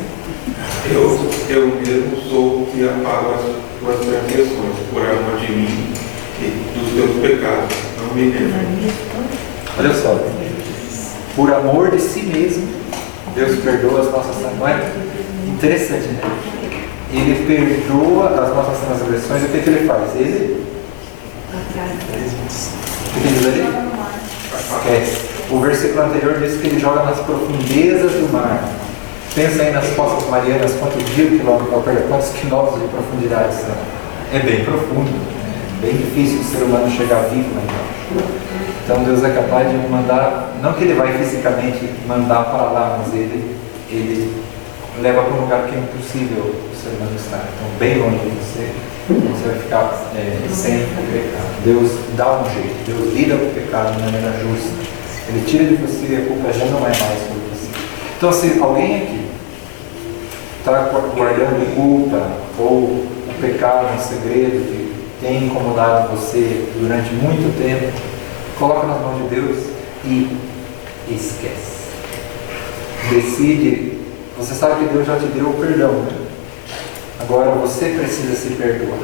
Eu mesmo sou o que apago as tuas transgressões por amor de mim e dos teus pecados. Não me lembro. Olha só. Por amor de si mesmo, Deus perdoa as nossas transgressões. Interessante, né? Ele perdoa as nossas transgressões. E o que ele faz? Ele? O que ele diz ali? Esquece. O versículo anterior diz que ele joga nas profundezas do mar. Pensa aí nas Fossas Marianas, quantos quilômetros de profundidade são. É bem profundo, é bem difícil o ser humano chegar vivo lá embaixo. Então Deus é capaz de mandar, não que ele vai fisicamente mandar para lá, mas ele leva para um lugar que é impossível o ser humano estar. Então, bem longe de você, você vai ficar sem o pecado. Deus dá um jeito, Deus lida com o pecado de maneira justa. Ele tira de você e a culpa já não é mais por você. Então, se alguém aqui está guardando culpa ou o pecado, um segredo que tem incomodado você durante muito tempo, coloca nas mãos de Deus e esquece. Decide. Você sabe que Deus já te deu o perdão, né? Agora você precisa se perdoar.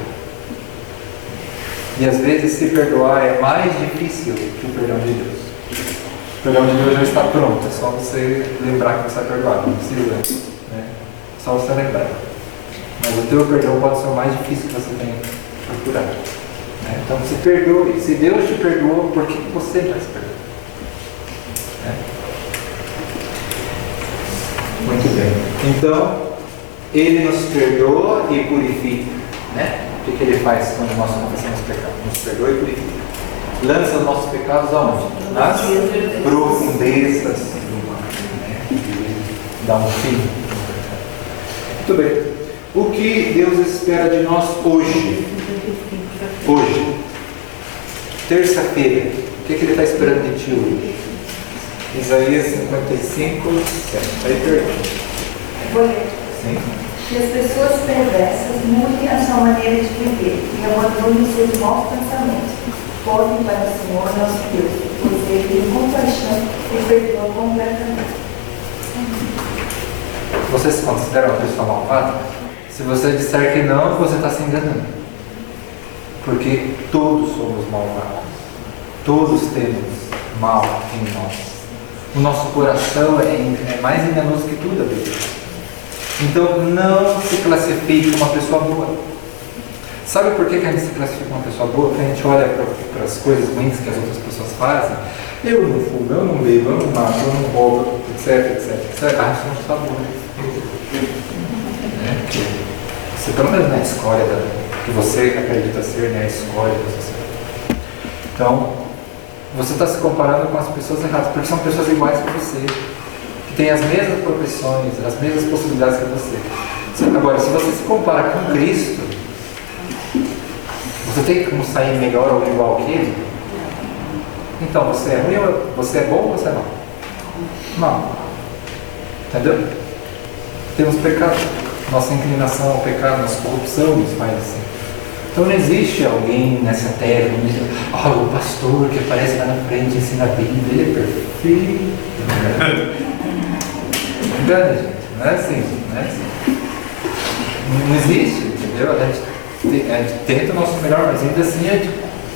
E às vezes se perdoar é mais difícil que o perdão de Deus. O perdão de Deus já está pronto, é só você lembrar que você é perdoado, não precisa, né? Só você lembrar. Mas o teu perdão pode ser o mais difícil que você tem que procurar. Né? Então se perdoe. Se Deus te perdoou, por que você já se perdoa? Muito bem. Então, Ele nos perdoa e purifica. Né? O que Ele faz quando nós confessamos pecado? Nos perdoa e purifica. Lança os nossos pecados aonde? Nas profundezas do mar. Né? Dá um fim. Muito bem. O que Deus espera de nós hoje? Hoje. Terça-feira. O que Ele está esperando de ti hoje? Isaías 55, 7. Aí pergunta. Sim. Que as pessoas perversas mudem a sua maneira de viver e abandonem os seus maus pensamentos. Voltem para o Senhor nosso Deus, pois Ele tem compaixão e perdoa completamente. Você se considera uma pessoa malvada? Se você disser que não, você está se enganando. Porque todos somos malvados. Todos temos mal em nós. O nosso coração é mais enganoso que tudo a Deus. Então não se classifique como uma pessoa boa. Sabe por que a gente se classifica como uma pessoa boa? Porque a gente olha para as coisas ruins que as outras pessoas fazem. Eu não fumo, eu não bebo, eu não mato, eu não roubo, etc, etc, etc. Ah, isso não está bom. Você, pelo menos na escolha que você acredita ser, né? A escolha que você ser. Então, você está se comparando com as pessoas erradas, porque são pessoas iguais que você, que têm as mesmas profissões, as mesmas possibilidades que você. Agora, se você se compara com Cristo, você tem como sair melhor ou igual que Ele? Então, você é ruim ou você é bom ou você é mau? Não. Entendeu? Temos pecado. Nossa inclinação ao pecado, nossa corrupção nos faz assim. Então não existe alguém nessa terra que diz, o pastor que aparece lá na frente ensina a Bíblia, ele é perfeito. Engana, gente. Não é assim, não é assim. Não existe, entendeu? A gente tenta o nosso melhor, mas ainda assim a gente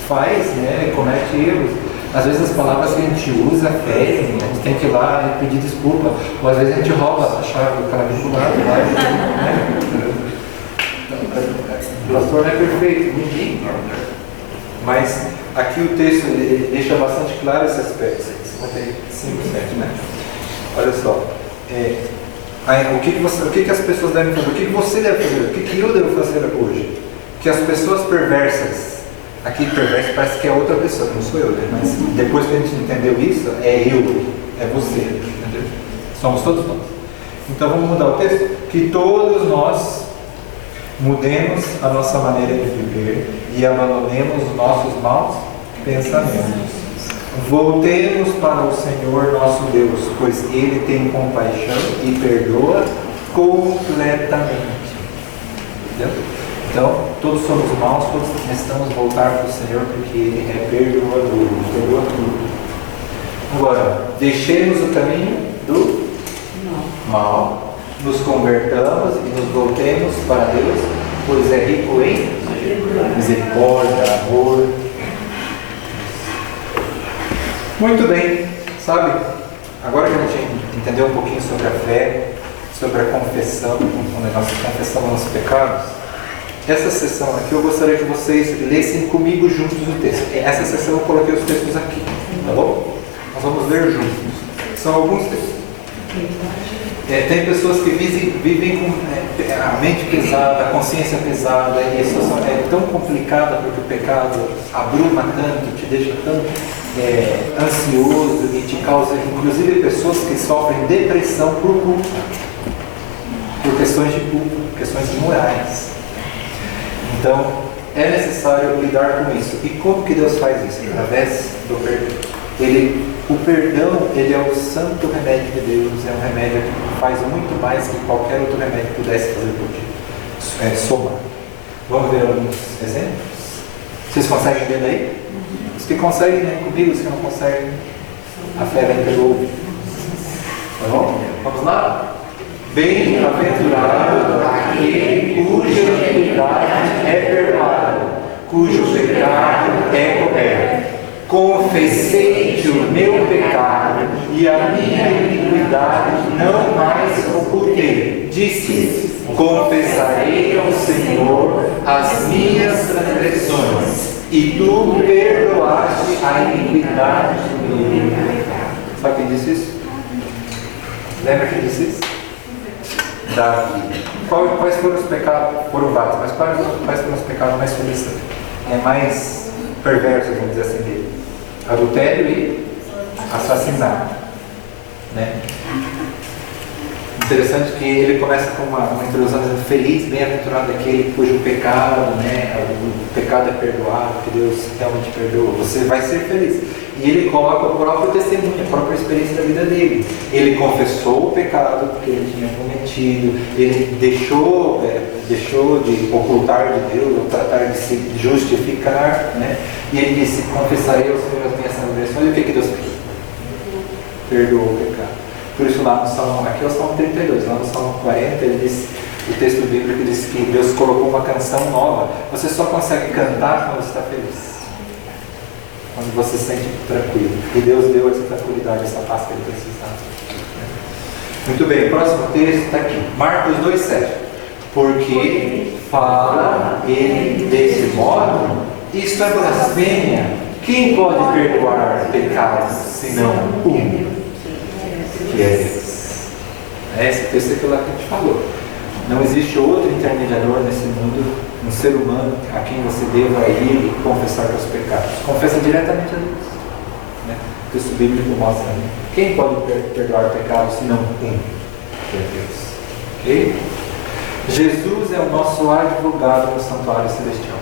faz, né? Comete erros. Às vezes as palavras que a gente usa ferem, a gente tem que ir lá e pedir desculpa. Ou às vezes a gente rouba a chave do cara vinculado lá. Né? O pastor não é perfeito, ninguém. As aqui o texto ele deixa bastante claro esse aspecto, 55%, né? Olha só, o que as pessoas devem fazer? O que você deve fazer? O que eu devo fazer hoje? Que as pessoas perversas, aqui perverso parece que é outra pessoa, não sou eu, né? Mas depois que a gente entendeu isso, é eu, é você, entendeu? Somos todos nós. Então vamos mudar o texto? Que todos nós mudemos a nossa maneira de viver e abandonemos os nossos maus pensamentos. Voltemos para o Senhor nosso Deus, pois Ele tem compaixão e perdoa completamente. Entendeu? Então, todos somos maus, todos necessitamos voltar para o Senhor, porque Ele é perdoador, perdoa tudo. Agora, deixemos o caminho do mal, nos convertamos e nos voltemos para Deus, pois é rico em misericórdia, amor. Muito bem, sabe? Agora que a gente entendeu um pouquinho sobre a fé, sobre a confessão, nós confessamos nossos pecados, essa sessão aqui eu gostaria que vocês lessem comigo juntos o texto. Essa sessão eu coloquei os textos aqui, tá bom? Nós vamos ler juntos. São alguns textos. Tem pessoas que vivem com a mente pesada, a consciência pesada, e a situação é tão complicada porque o pecado abruma tanto, te deixa tão ansioso e te causa, inclusive, pessoas que sofrem depressão por culpa, por questões de culpa, questões morais. Então, é necessário lidar com isso. E como que Deus faz isso? Através do perdão. O perdão, ele é o santo remédio de Deus, é um remédio que faz muito mais que qualquer outro remédio pudesse fazer por ti. Somar. Vamos ver alguns exemplos? Vocês conseguem ver daí? Os que conseguem, né? Comigo, os que não conseguem, a fé vem pelo ouvido. Tá bom? Vamos lá? Bem-aventurado aquele cuja iniquidade é perdoada, cujo pecado é coberto. Confessei-te o meu pecado e a minha iniquidade não mais ocultei. Disse: confessarei ao Senhor as minhas transgressões, e tu perdoaste a iniquidade do meu pecado. Sabe quem disse isso? Lembra quem disse isso? Davi. Quais foram os pecados? Foram vários, mas quais foram os pecados mais solicitados? Mais perversos, vamos dizer assim, dele? Adultério e assassinato, né? Interessante que ele começa com uma introdução dizendo: feliz, bem-aventurado aquele cujo pecado, né? O pecado é perdoado, que Deus realmente perdoa. Você vai ser feliz. E ele coloca o próprio testemunho, a própria experiência da vida dele. Ele confessou o pecado que ele tinha cometido, ele deixou de ocultar de Deus, ou tratar de se justificar, né? E ele disse: confessarei ao Senhor as minhas transgressões. E o que Deus fez? Perdoou o pecado. Por isso lá no Salmo, aqui é o Salmo 32, lá no Salmo 40, ele diz, o texto bíblico diz que Deus colocou uma canção nova. Você só consegue cantar quando está feliz, quando você se sente tranquilo. E Deus deu essa tranquilidade, essa paz que ele precisava. Muito bem, o próximo texto está aqui, Marcos 2,7. Porque fala ele desse modo, isto é blasfêmia. Quem pode perdoar pecados senão um? Que é Deus. Esse texto é aquilo que a gente falou. Não existe outro intermediador nesse mundo, um ser humano a quem você deva ir e confessar os pecados. Confessa diretamente a Deus, né? O texto bíblico mostra, né? Quem pode perdoar pecados senão um? Que é Deus. Ok? Jesus é o nosso advogado no santuário celestial.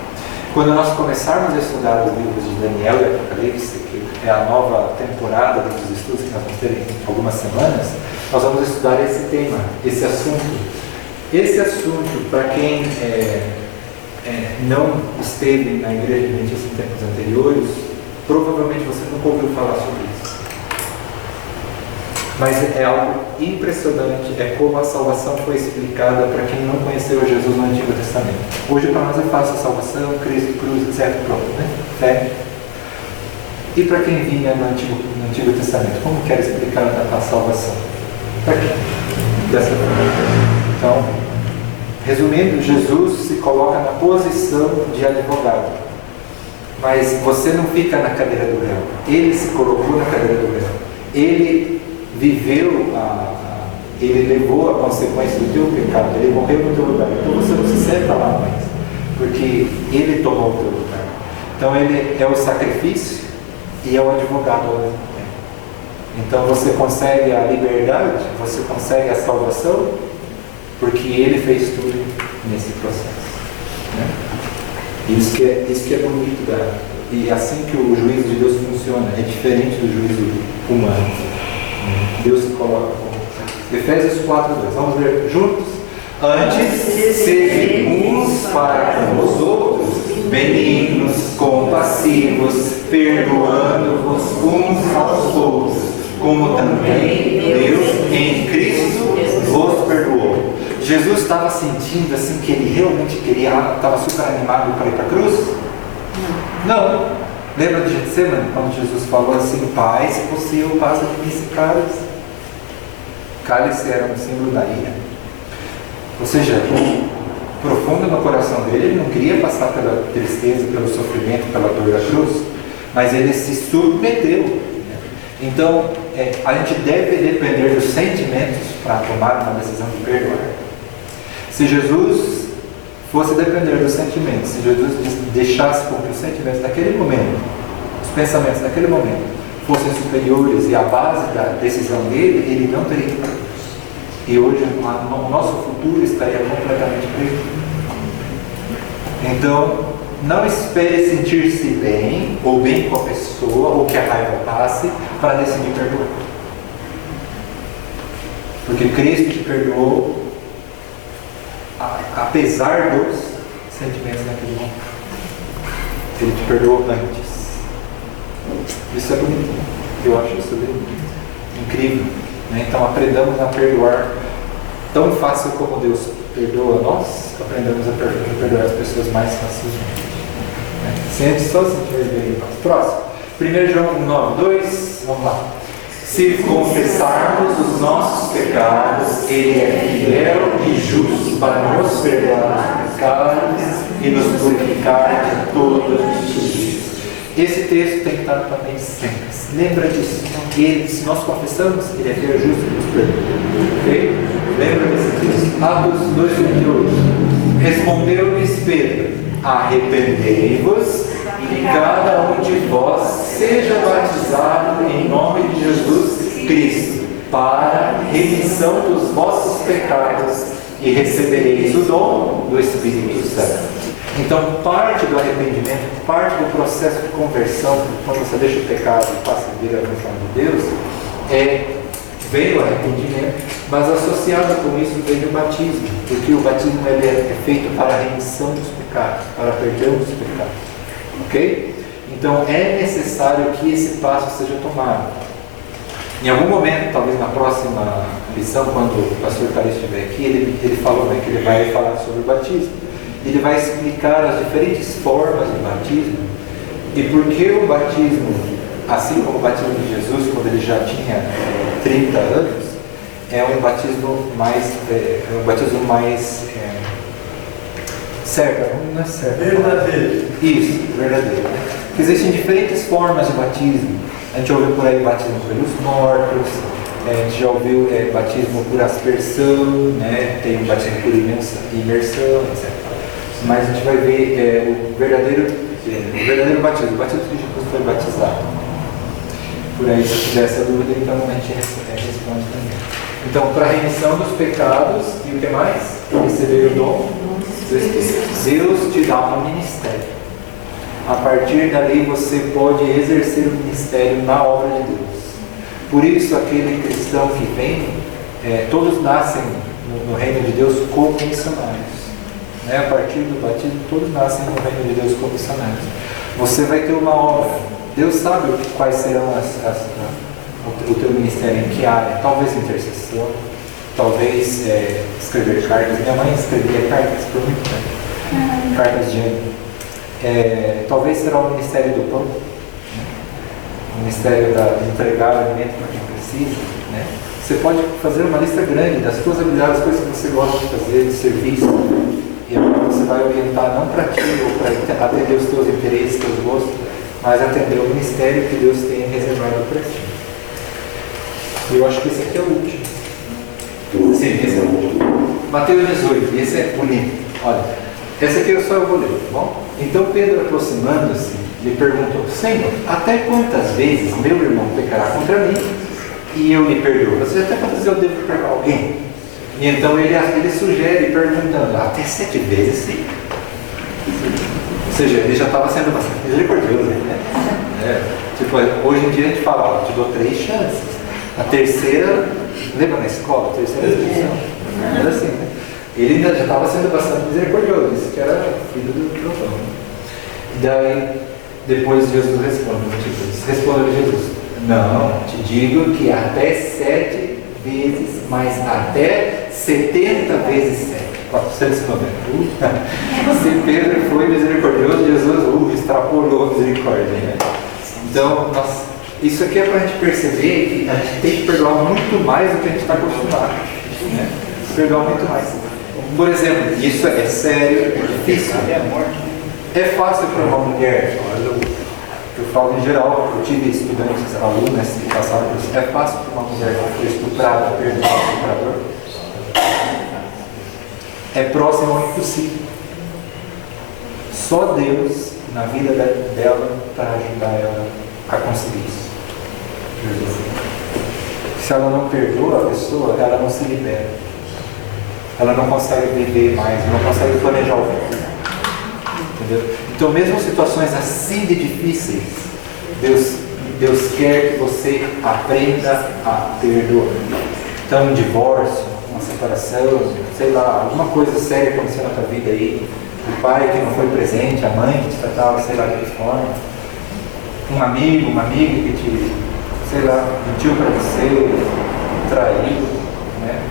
Quando nós começarmos a estudar os livros de Daniel e Apocalipse, que é a nova temporada dos estudos que nós vamos ter em algumas semanas, nós vamos estudar esse tema, esse assunto. Esse assunto, para quem não esteve na igreja de Adventista em tempos anteriores, provavelmente você nunca ouviu falar sobre isso. Mas é algo impressionante, é como a salvação foi explicada para quem não conheceu Jesus no Antigo Testamento. Hoje para nós é fácil a salvação, Cristo, cruz, etc. Pronto, né? Fé. E para quem vinha no Antigo Testamento, como que era explicada a salvação? Está aqui, dessa forma. Então, resumindo, Jesus se coloca na posição de advogado. Mas você não fica na cadeira do réu. Ele se colocou na cadeira do réu. Ele viveu, ele levou a consequência do teu pecado. Ele morreu no teu lugar. Então você não se senta lá mais, porque ele tomou o teu lugar. Então ele é o sacrifício e é o advogado ao mesmo tempo. Então você consegue a liberdade, você consegue a salvação, porque ele fez tudo nesse processo, né? Isso que é bonito, e assim que o juízo de Deus funciona, é diferente do juízo humano. Deus se coloca como Efésios 4:2. Vamos ler juntos? Antes, sede uns para com os outros, benignos, compassivos, perdoando-vos uns aos outros, como também Deus em Cristo vos perdoou. Jesus estava sentindo assim que ele realmente queria, estava super animado para ir para a cruz? Não. Lembra de Getsemane, quando Jesus falou assim: Pai, se possível, passa de mim esse cálice. Cálice era um símbolo da ira. Ou seja, profundo no coração dele, ele não queria passar pela tristeza, pelo sofrimento, pela dor da cruz, mas ele se submeteu. Então, a gente deve depender dos sentimentos para tomar uma decisão de perdoar. Se Jesus fosse depender dos sentimentos, se Jesus deixasse com que os sentimentos naquele momento, os pensamentos naquele momento, fossem superiores e a base da decisão dele, ele não teria que para Deus. E hoje o nosso futuro estaria completamente perdido. Então, não espere sentir-se bem, ou bem com a pessoa, ou que a raiva passe, para decidir perdoar. Porque Cristo te perdoou, apesar dos sentimentos naquele momento. Ele te perdoou antes. Isso é bonito. Eu acho isso bonito. Incrível. Né? Então aprendamos a perdoar tão fácil como Deus perdoa nós, aprendamos a perdoar as pessoas mais facilmente. Né? Sempre só sentir bem. Próximo. 1 João 9:2. Vamos lá. Se confessarmos os nossos pecados, Ele é fiel e justo para nos perdoar os pecados e nos purificar de toda injustiça. Esse texto tem que estar também sempre. Lembra disso? Ele, se nós confessamos, Ele é fiel e justo e nos perdoa. Ok? Lembra desse texto? Atos 2:28. Respondeu-lhes Pedro: arrependei-vos e cada um de vós seja batizado em nome de Jesus Cristo para remissão dos vossos pecados e recebereis o dom do Espírito Santo. Então, parte do arrependimento, parte do processo de conversão, quando você deixa o pecado e passa a vir a remissão de Deus, vem o arrependimento, mas associado com isso vem o batismo, porque o batismo ele é feito para a remissão dos pecados, para perdão dos pecados. Ok? Então é necessário que esse passo seja tomado. Em algum momento, talvez na próxima lição, quando o pastor Carlos estiver aqui, ele falou que ele vai falar sobre o batismo. Ele vai explicar as diferentes formas de batismo e por que o batismo, assim como o batismo de Jesus, quando ele já tinha 30 anos, é um batismo mais certo, não é certo? Verdadeiro. Isso, verdadeiro. Existem diferentes formas de batismo. A gente ouviu por aí batismo pelos mortos, a gente já ouviu batismo por aspersão, né? Tem o batismo por imersão, etc. Mas a gente vai ver o verdadeiro batismo, o batismo que Jesus foi batizado. Por aí, se tiver essa dúvida, então a gente responde também. Então, para a remissão dos pecados, e o que mais? Receber o dom. Deus te dá um ministério. A partir dali você pode exercer o ministério na obra de Deus. Por isso aquele cristão que vem, todos nascem no reino de Deus como missionários. Né? A partir do batismo, todos nascem no reino de Deus como missionários. Você vai ter uma obra. Deus sabe quais serão o teu ministério, em que área. Talvez intercessão, talvez escrever cartas. Minha mãe escrevia cartas por muito tempo. Cartas de ânimo. Talvez será o ministério do pão. ministério de entregar alimento para quem precisa, né? Você pode fazer uma lista grande das suas habilidades, das coisas que você gosta de fazer, de serviço, e agora você vai orientar não para ti ou para atender os teus interesses, teus gostos, mas atender o ministério que Deus tem reservado para ti. Eu acho que esse aqui é o último. Sim, esse é o último. Mateus 18, esse é bonito. Olha, esse aqui eu vou ler, tá bom? Então Pedro, aproximando-se, lhe perguntou: Senhor, até quantas vezes meu irmão pecará contra mim e eu lhe perdoo? Você até quantas vezes eu devo perdoar alguém? E então ele sugere, perguntando: até 7 vezes sim. Ou seja, ele já estava sendo bastante misericordioso, né? Tipo, hoje em dia a gente fala: ó, te dou 3 chances. A terceira, lembra na escola? A terceira expulsão. Era assim, né? Ele ainda já estava sendo bastante misericordioso, disse que era filho do trovão. E daí, depois Jesus responde Jesus: não, te digo que até 7 vezes, mas até 70 vezes 7. 490. Se Pedro foi misericordioso, Jesus extrapolou a misericórdia, né? Então, isso aqui é para a gente perceber que a gente tem que perdoar muito mais do que a gente está acostumado, né? Perdoar muito mais. Por exemplo, isso é sério, é difícil. É fácil para uma mulher, eu falo em geral, eu tive estudantes, alunas que passaram por isso. É fácil para uma mulher que foi estuprada perdoar o estuprador? É próximo ao impossível. Só Deus, na vida dela, para ajudar ela a conseguir isso. Se ela não perdoa a pessoa, ela não se libera. Ela não consegue viver mais, não consegue planejar o futuro. Entendeu? Então, mesmo situações assim de difíceis, Deus quer que você aprenda a perdoar. Então, um divórcio, uma separação, sei lá, alguma coisa séria aconteceu na tua vida aí, o pai que não foi presente, a mãe que te tratava, sei lá, de que forma, um amigo, uma amiga que te, sei lá, mentiu para você, traiu, né?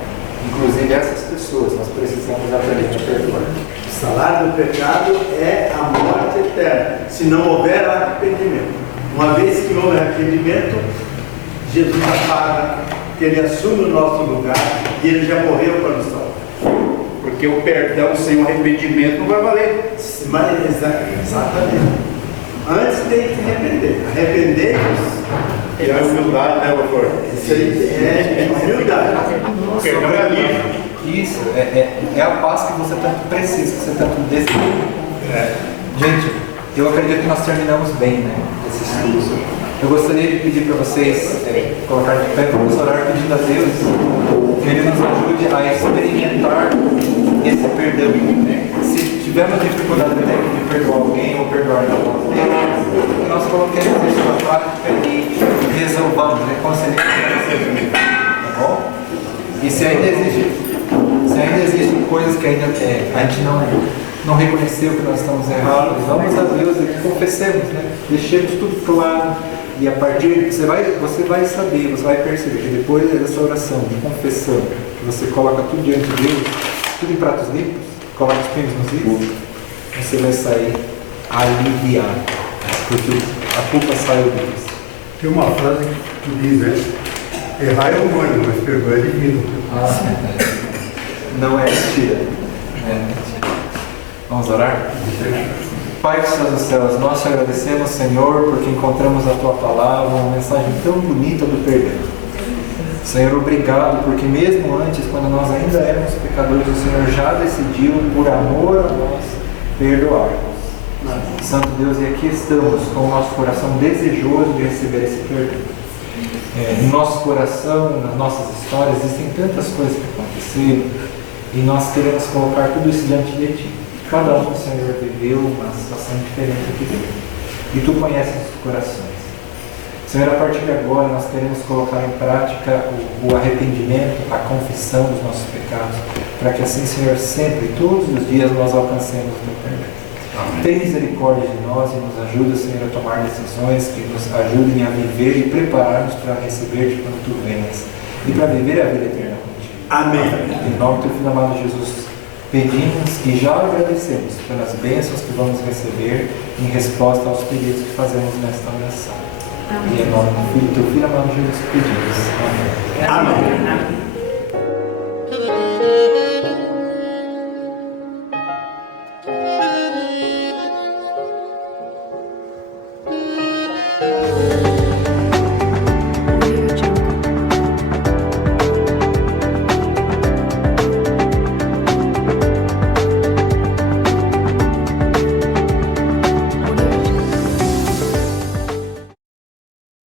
Inclusive essas pessoas, nós precisamos aprender a perdoar. O salário do pecado é a morte eterna, se não houver arrependimento. Uma vez que houve arrependimento, Jesus apaga, ele assume o nosso lugar e ele já morreu para nos salvar. Porque o perdão sem o arrependimento não vai valer. Mas, exatamente. Antes tem que se arrepender. Arrepender-nos. É a humildade, né, doutor? Isso aí é humildade. Perdão é alívio. Isso, é a paz que você tanto precisa, que você tanto deseja. Gente, eu acredito que nós terminamos bem, né, esse estudo. Eu gostaria de pedir para vocês colocar de pé, vamos orar pedindo a Deus que Ele nos ajude a experimentar esse perdão. Se tivermos dificuldade de perdoar alguém ou perdoar nós mesmos, que nós coloquemos isso na prática e resolvamos, reconciliar. Tá bom? E se ainda existem coisas que ainda a gente não reconheceu que nós estamos errados, vamos a Deus e confessemos, né? Deixemos tudo claro. E a partir você vai saber, você vai perceber que depois dessa oração de confessão, que você coloca tudo diante de Deus, tudo em pratos limpos, coloca os pingos nos livros, você vai sair aliviado, porque a culpa saiu deles. Tem uma frase que diz, né? Errar é humano, mas perdoar é divino. Não é mentira. Vamos orar? Pai que estás nos céus, nós te agradecemos, Senhor, porque encontramos a Tua palavra, uma mensagem tão bonita do perdão. Senhor, obrigado, porque mesmo antes, quando nós ainda éramos pecadores, o Senhor já decidiu, por amor a nós, perdoar-nos. Santo Deus, e aqui estamos com o nosso coração desejoso de receber esse perdão. No nosso coração, nas nossas histórias, existem tantas coisas que aconteceram, e nós queremos colocar tudo isso diante de Ti. Cada um, Senhor, viveu uma situação diferente aqui dentro. E Tu conheces os corações. Senhor, a partir de agora, nós queremos colocar em prática o arrependimento, a confissão dos nossos pecados, para que assim, Senhor, sempre, todos os dias, nós alcancemos o Teu perdão. Tem misericórdia de nós e nos ajuda, Senhor, a tomar decisões que nos ajudem a viver e preparar-nos para receber-te quando Tu venhas e para viver a vida eterna contigo. Amém. Em nome do Teu Filho amado Jesus, pedimos e já agradecemos pelas bênçãos que vamos receber em resposta aos pedidos que fazemos nesta oração. E em nome do Filho, teu Filho amado Jesus, pedimos. Amém. Amém.